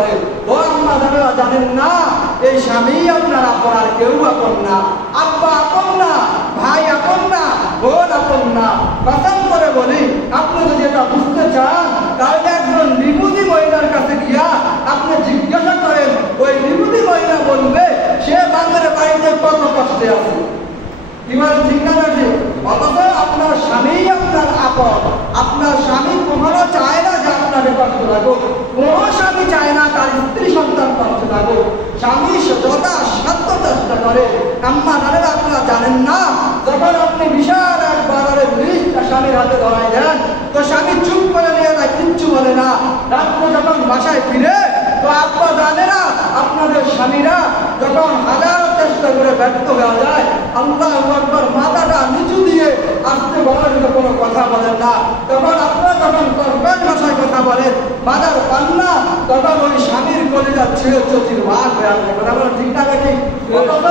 করে। ও আম্মা জানেরা জানেন না এই স্বামী আপনার আপন, আর কেউ আপন না। আব্বা আপন না, ভাই আপন না, বোন আপন না। কসম করে বলি, আপনি যদি এটা বুঝতে চান তাহলে একজন বিভূতি মহিলার কাছে গিয়া আপনি জিজ্ঞাসা করেন, ওই বিভূতি মহিলা বলবে সে বাংলার বাড়িতে কত কষ্টে আছে। এবার ঠিক না আছে। অথচ আপনার স্বামী আপনার আপন। আপনার স্বামী কখনো চায় না যে আপনাকে কষ্ট লাগুক, কোনো স্বামী চায় না তার স্ত্রী সন্তান কষ্ট লাগুক। স্বামী যথা সাধ্য চেষ্টা করে। আম্মা জানেন, আপনারা জানেন না, যখন আপনি বিশাল এক বাজারের লিস্টটা স্বামীর হাতে ধরাই দেন তো স্বামী চুপ করে নিয়ে যায়, কিচ্ছু বলে না। রাত্রে যখন বাসায় ফিরে তো আব্বা জানে না, আপনাদের স্বামীরা যখন হাজারো চেষ্টা করে ব্যর্থ হয়ে যায়, আল্লাহু আকবার মাথাটা নিচু দিয়ে আস্তে বলার কোনো কথা বলেন না। তখন আপনারা যখন কর্কশ ভাষায় কথা বলেন, বাজার পান না, তখন ওই স্বামীর কলিজা ছিঁড়ে চচির ভাগ হয়ে আসবে। কথা বলেন ঠিক না নাকি? অথচ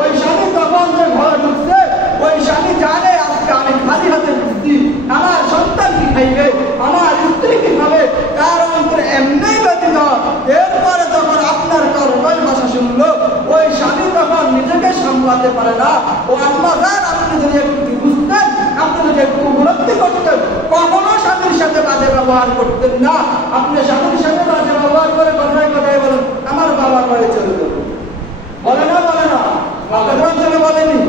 ওই স্বামী তখন যে ঘরে ঢুকছে, ওই স্বামী জানে আজকে আমি খালি হাতে ঢুকছি, আমার সন্তান কি খাইবে, আমার স্ত্রী কি খাবে, তার অন্তরে এমনি ব্যতীত। এরপরে যখন আপনার কর্কশ ভাষা শুনলো, ওই স্বামী তখন নিজেকে সামলাতে পারে না। ও আল্লাহ জান, আপনি যদি একটু বুঝতেন, আপনি যদি একটু উপলব্ধি করতেন, কখনো স্বামীর সাথে বাজে ব্যবহার করতেন না। আপনি স্বামীর সাথে বাজে ব্যবহার করে কথায় কথায় বলেন আমার বাবার বাড়ি চলে যাবে, বলে না বলে না? বাবার অঞ্চলে বলেনি,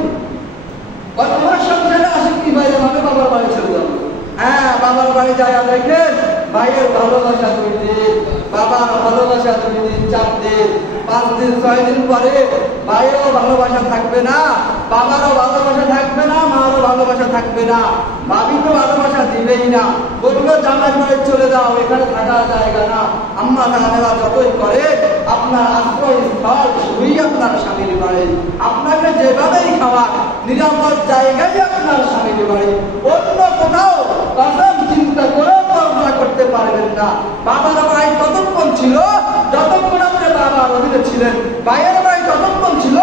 তোমার সংসারে আসে কি বাইরে মানে বাবার বাড়ি চলে যাবে। হ্যাঁ, বাবার বাড়ি যায় দেখেন, ভাইয়ের ভালোবাসা 2 দিন, বাবার ভালোবাসা 2 দিন 4 দিন, 5 দিন 6 দিন পরে ভাইয়েরও ভালোবাসা থাকবে না, বাবারও ভালোবাসা থাকবে না, মারও ভালোবাসা থাকবে না, ভাবিকেও ভালোবাসা দিবেই না। বলবে জামাই বাড়ি চলে যাও, এখানে থাকার জায়গা না। আম্মা জানেরা যতই করে, আপনার আশ্রয়স্থল শুধুই আপনার স্বামীর বাড়ি। আপনাকে যেভাবেই খাওয়ান, নিরাপদ জায়গায় আপনার স্বামীর বাড়ি। অন্য কোথাও কসম চিন্তা করেও কল্পনা করতে পারবেন না। বাবার বাড়ি ততক্ষণ ছিল যতক্ষণ আপনি বাবার অধীনে ছিলেন, ভাইয়ের বাড়ি ততক্ষণ ছিল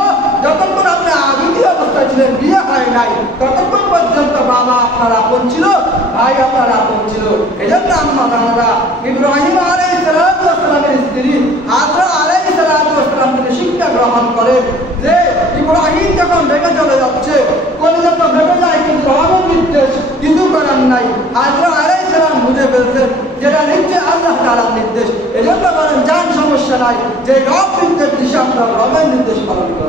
যতক্ষণ আপনি আবিদি অবস্থায় ছিলেন, বিয়ে হয় নাই, ততক্ষণ পর্যন্ত বাবা আপনার আপন ছিল, ভাই আপনার আপন ছিল। এজন্য আম্মা জানেরা ইব্রাহিম আলাইহিস সালামের স্ত্রী হাজরা আলাইহিস সালাম থেকে শিক্ষা গ্রহণ করেন যে ইব্রাহিম যখন ভেঙে চলে যাচ্ছে, কলিজা তো ভেঙে যায়, কিন্তু আমার নির্দেশ কিছু করার নাই। হাজরা আলাইহিস সালাম বুঝে ফেলছেন যেটা নিচ্ছে আল্লাহ তাআলার নির্দেশ। এজন্য বলেন যান সমস্যা নাই, যে রব নির্দেশ দিশা আমরা রবের নির্দেশ পালন করি।